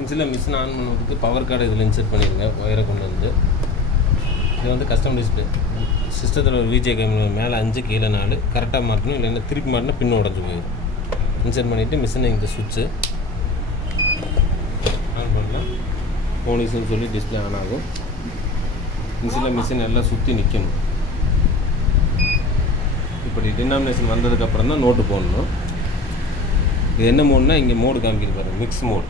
இன்சில் machine on பண்ணுறதுக்கு power card இதில் insert பண்ணிடுங்க, ஒயரை கொண்டு வந்து. இது வந்து கஸ்டம் டிஸ்பிளே. சிஸ்டத்தில் ஒரு விஜே கேம் மேலே 5 கீழே 4 கரெக்டாக மாட்டணும், இல்லைன்னா திருப்பி மாட்டினா பின் உடஞ்சி போயிடும். இன்செர்ட் பண்ணிவிட்டு மிஷினை இந்த சுவிட்சு ஆன் பண்ணலாம். போனிஸ்ன்னு சொல்லி டிஸ்பிளே ஆன் ஆகும். இன்சில் மிஷின் எல்லாம் சுற்றி நிற்கணும். இப்படி டினாமினேஷன் வந்ததுக்கப்புறம் தான் நோட்டு போடணும். இது என்ன மோடுனா இங்கே மோடு காமிக்கிது பாருங்கள், மிக்ஸ் மோடு.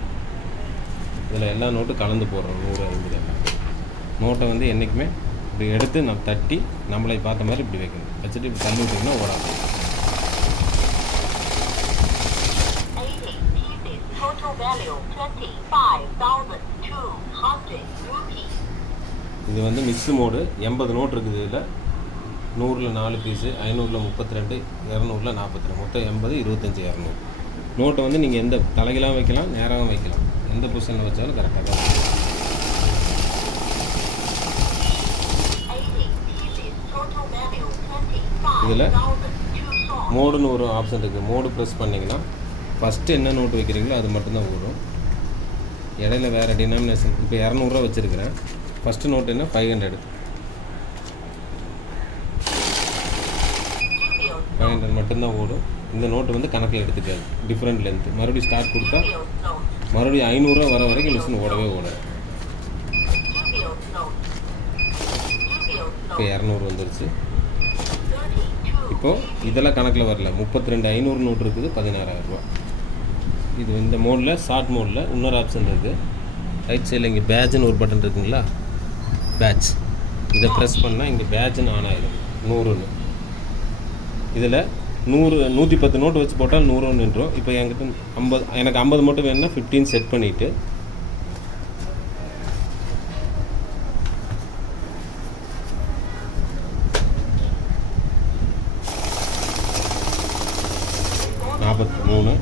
இதில் எல்லா நோட்டும் கலந்து போடுறோம். 150 நோட்டை வந்து என்றைக்குமே இப்படி எடுத்து நம்ம தட்டி நம்மளை பார்த்த மாதிரி இப்படி வைக்கணும். வச்சுட்டு இப்படி தள்ளி விட்டிங்கன்னா ஓடாது. இது வந்து மிக்ஸ் மோடு. 80 நோட் இருக்குது. இதில் 100ல் 4 பீஸு, 500ல் 32, 200ல் 42, மொத்தம் 80, 25, 200. நோட்டை வந்து நீங்கள் எந்த தலைகளாக வைக்கலாம், நேராகவும் வைக்கலாம். எந்த பொசிஷனில் வச்சாலும் கரெக்டாக தான் இருக்கும். இதில் மோடுன்னு ஒரு ஆப்ஷன் இருக்குது. மோடு ப்ரெஸ் பண்ணிங்கன்னா ஃபஸ்ட்டு என்ன நோட்டு வைக்கிறீங்களோ அது மட்டும்தான் வரும். இடையில வேறு டினாமினேஷன். இப்போ 200 வச்சுருக்கிறேன். ஃபஸ்ட்டு நோட்டு என்ன 500 மட்டும்தான் ஓடும். இந்த நோட்டு வந்து கணக்கில் எடுத்துக்காது, டிஃப்ரெண்ட் லென்த்து. மறுபடியும் ஸ்டார்ட் கொடுத்தா மறுபடியும் 500 வர வரைக்கும் மிஷின் ஓடவே ஓடாது. இப்போ 200 வந்துருச்சு. இப்போது இதெல்லாம் கணக்கில் வரல. 32 500 நோட்டு இருக்குது, 16,000 ரூபா. இது இந்த மோடில், ஷார்ட் மோடில் இன்னொரு ஆப்ஷன் இருக்குது. ரைட் சைடில் இங்கே பேட்ஜுன்னு ஒரு பட்டன் இருக்குங்களா, பேட்ச். இதை ப்ரெஸ் பண்ணால் இங்கே பேட்ஜுன்னு ஆன் ஆகிடும், 100ன்னு. இதில் 110 நோட்டு வச்சு போட்டால் 100 நின்றோம். இப்போ என்கிட்ட 50, எனக்கு 50 மட்டும் வேணும்னா 15 செட் பண்ணிவிட்டு $43,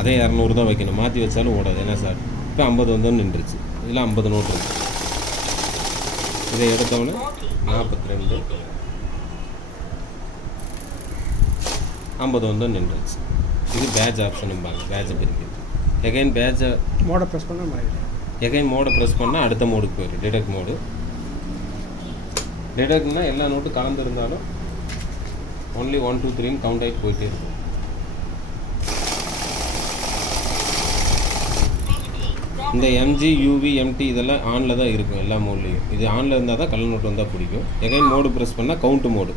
அதே 200 தான் வைக்கணும். மாற்றி வச்சாலும் ஓடாது. என்ன சார் இப்போ 50 வந்தோன்னு நின்றுச்சு. இதில் 50 நோட்டு இருக்குது. இதை எடுத்தோன்னே 42, 50 வந்து நின்றுச்சு. இது பேட்ச் ஆப்ஷனும்பாங்க, பேட்சை பிரிக்கிறது. எகைன் பேட்சை மோடை ப்ரெஸ் பண்ணால் எகைன் மோடை ப்ரெஸ் பண்ணால் அடுத்த மோடுக்கு போயிடும், டிடெக்ட் மோடு. டிடெக்ட்னா எல்லா நோட்டும் கலந்துருந்தாலும் ஒன்லி 1 2 3 கவுண்ட் ஆகிட்டு போயிட்டே இருக்கும். இந்த எம்ஜி யூவி எம்டி இதெல்லாம் ஆனில் தான் இருக்கும் எல்லா மோட்லேயும். இது ஆனில் இருந்தால் தான் கலர் நோட்டு வந்தால் பிடிக்கும். எகைன் மோடு ப்ரெஸ் பண்ணால் கவுண்ட் மோடு.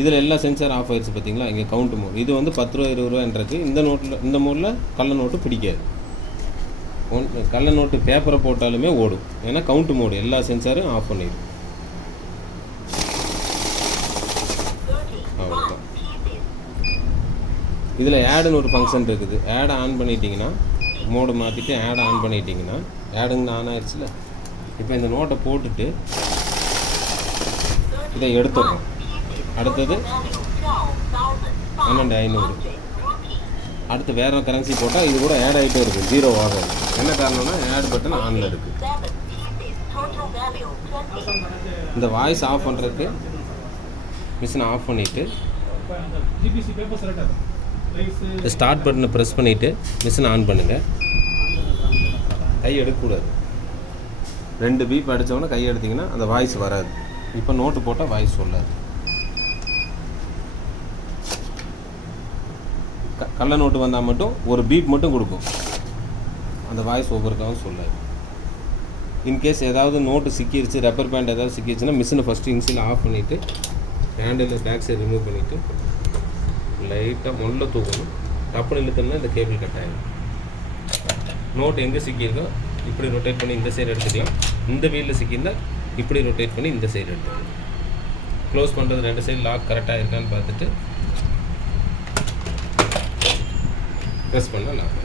இதில் எல்லா சென்சார் ஆஃப் ஆயிடுச்சு பார்த்தீங்களா, இங்கே கவுண்ட் மோட். இது வந்து 10 ரூபா 20 ரூபான்றது. இந்த நோட்டில், இந்த மோடில் கள்ள நோட்டு பிடிக்காது. கள்ள நோட்டு பேப்பரை போட்டாலுமே ஓடும், ஏன்னா கவுண்ட் மோடு. எல்லா சென்சாரும் ஆஃப் பண்ணிடும். அவ்வளோதான். இதில் ஆடுன்னு ஒரு ஃபங்க்ஷன் இருக்குது. ஆடை ஆன் பண்ணிட்டீங்கன்னா, மோடு மாற்றிட்டு ஆடை ஆன் பண்ணிட்டீங்கன்னா, ஆடுங்கன்னு ஆன் ஆயிடுச்சுல. இப்போ இந்த நோட்டை போட்டுட்டு இதை எடுத்துடுறோம். அடுத்தது 12,500. அடுத்து வேறு கரன்சி போட்டால் இது கூட ஆட் ஆகிட்டே இருக்குது, 0 ஆகும். என்ன காரணம்னா ஆட் பட்டன் ஆனில் இருக்குது. இந்த வாய்ஸ் ஆஃப் பண்ணுறதுக்கு மிஷினை ஆஃப் பண்ணிவிட்டு ஸ்டார்ட் பட்டனை ப்ரெஸ் பண்ணிவிட்டு மிஷினை ஆன் பண்ணுங்கள். கை எடுக்கக்கூடாது. 2 பீப் அடித்தோன்னே கை எடுத்திங்கன்னா அந்த வாய்ஸ் வராது. இப்போ நோட்டு போட்டால் வாய்ஸ் சொல்லாது. கள்ள நோட்டு வந்தால் மட்டும் ஒரு பீப் மட்டும் கொடுக்கும், அந்த வாய்ஸ் ஒவ்வொருக்காகவும் சொல்லாது. இன்கேஸ் ஏதாவது நோட்டு சிக்கிடுச்சு, ரப்பர் பேண்ட் ஏதாவது சிக்கிடுச்சுன்னா மிஷினை ஃபஸ்ட்டு இன்சில் ஆஃப் பண்ணிவிட்டு ஹேண்டில் பேக் சைடு ரிமூவ் பண்ணிவிட்டு லைட்டாக முள்ள தூக்கணும். டப்புன்னு இழுத்தோம்னா இந்த கேபிள் கட் ஆகிடும். நோட்டு எங்கே சிக்கியிருக்கோ இப்படி ரொட்டேட் பண்ணி இந்த சைடு எடுத்துக்கலாம். இந்த வீலில் சிக்கியிருந்தால் இப்படி ரொட்டேட் பண்ணி இந்த சைடு எடுத்துக்கலாம். க்ளோஸ் பண்ணுறது 2 சைடு லாக் கரெக்டாக இருக்கான்னு பார்த்துட்டு ப்ரெஸ் பண்ணால் லாக்.